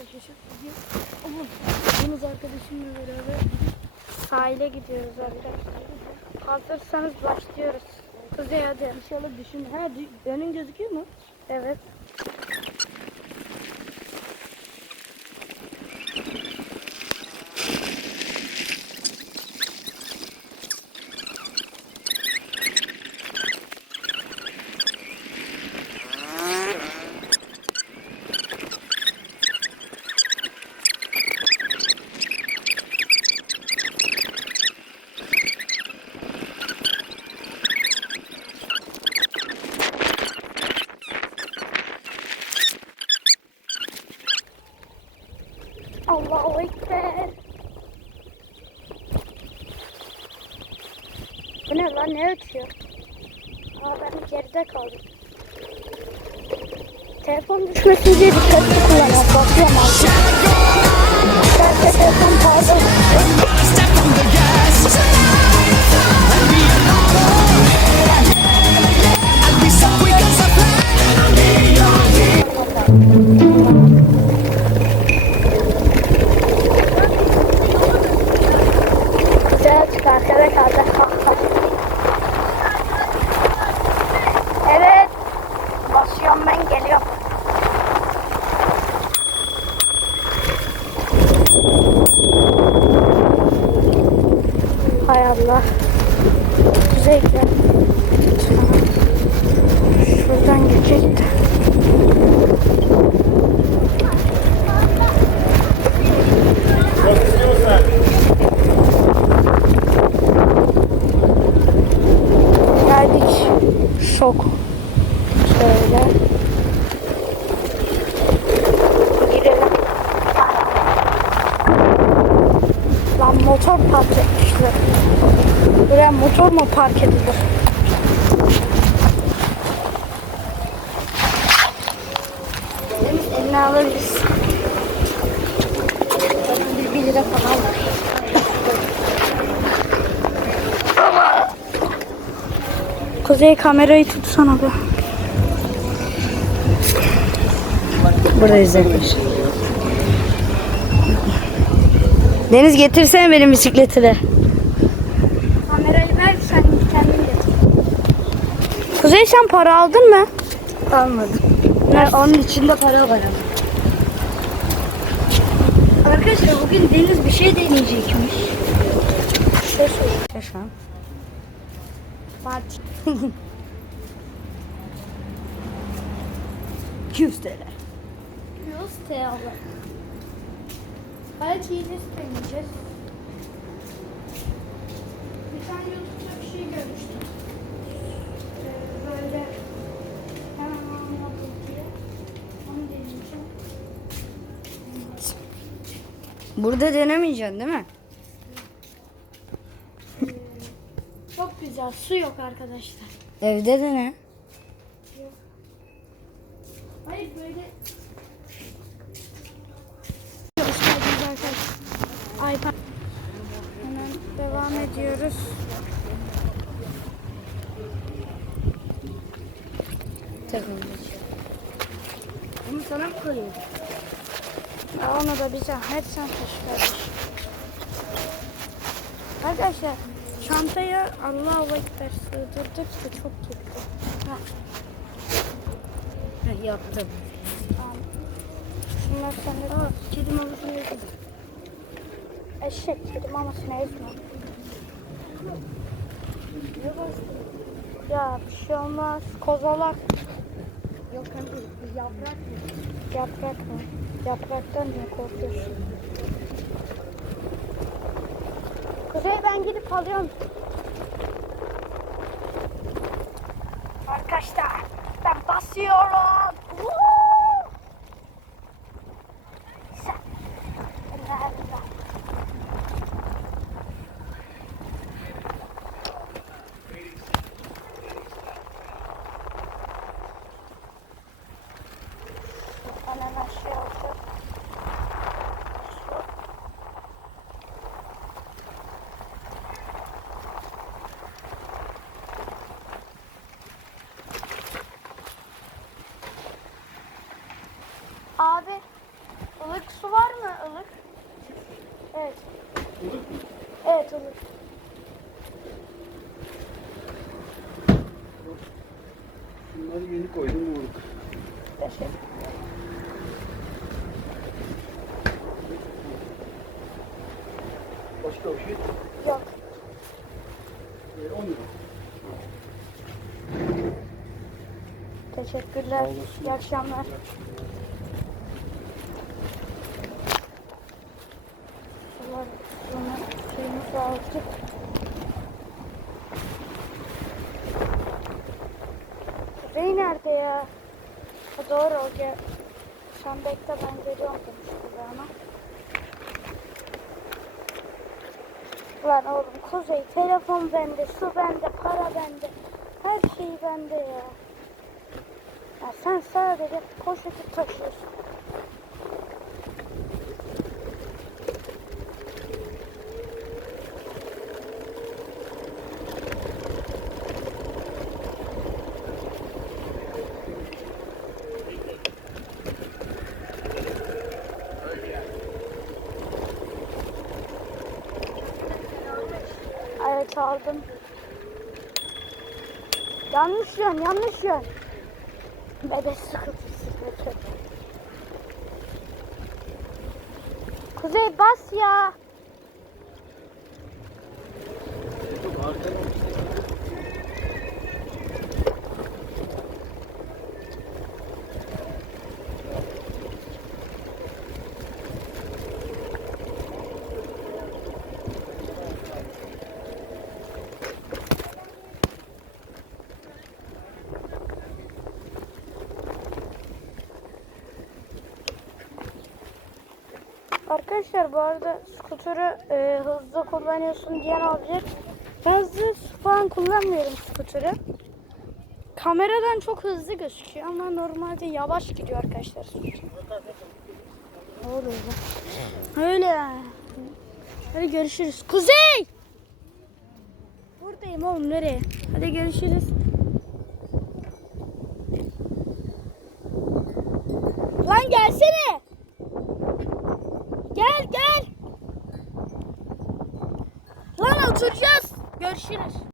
arkadaşlar. Ama Deniz arkadaşımla beraber Sahile gidiyoruz arkadaşlar. Hazırsanız başlıyoruz. Kuzey hadi. inşallah düşün. Ha dü- önün gözüküyor mu? Evet. Allahu Ekber. Bu ne lan ne ötüyor? Aa ben geride kaldım. Telefon düşmesin diye dikkatli kullanıyorum. Bakıyorum artık. Ben de telefon pardon. Şok. Şöyle. Girelim. Lan motor park etmişler. Buraya motor mu park edilir? Deniz eline alırız. Bir, bir lira falan var. Kuzey kamerayı tutsana be. Buradayız arkadaşlar. Deniz getirsene benim bisikleti Kamerayı ver sen kendin getir. Kuzey sen para aldın mı? Almadım. Ne, onun içinde para var ama. Arkadaşlar bugün Deniz bir şey deneyecekmiş. Söyle. Fatih. 200 TL. 100 TL. Hayat hilesi deneyeceğiz. Bir tane YouTube'da bir şey görmüştüm. Ee, böyle hemen anladım diye. Onu deneyeceğim. Burada denemeyeceksin değil mi? Güzel. Su yok arkadaşlar. Evde dene. Hayır böyle Hoş geldiniz arkadaşlar. iPad. Hemen devam ediyoruz. Takım. Bunu sana mı koyayım? Ya Onu da bize her sen taşı. Arkadaşlar çantaya Allahu Ekber sığdırdık da çok gitti. Ha, yaptım. tamam. Şunlar sende de Kedi mamasını yedim. eşek kedi mamasını ezme. Ya bir şey olmaz. Kozalak. Yok kanka yaprak mı? Yaprak mı? Yapraktan niye korkuyorsun? Kuzey ben gidip alıyorum. Arkadaşlar ben basıyorum. Woo! Sen- Nerede? Bana şey oldu. su var mı ılık? Evet. Evet olur. Bunları yeni koydum vurduk. Teşekkür. Başka bir şey? Yok. Ee, 10 lira. Teşekkürler. Sağ olasın. İyi akşamlar. Doğru. Sen bekle ben geliyorum demiş Kuzey ama. Lan oğlum Kuzey telefon bende, su bende, para bende. Her şey bende ya. Ya sen sadece poşeti taşıyorsun. Evet aldım. Yanlış yön, yanlış yön. Bebek sıkıntısı kötü. Kuzey bas ya. Çok Arkadaşlar bu arada skuturu e, hızlı kullanıyorsun diyen olacak. Ben hızlı falan kullanmıyorum skuturu. Kameradan çok hızlı gözüküyor ama normalde yavaş gidiyor arkadaşlar. Lan? Öyle. Hadi görüşürüz. Kuzey! Buradayım oğlum nereye? Hadi görüşürüz. Gel. Lan oturacağız. Görüşürüz.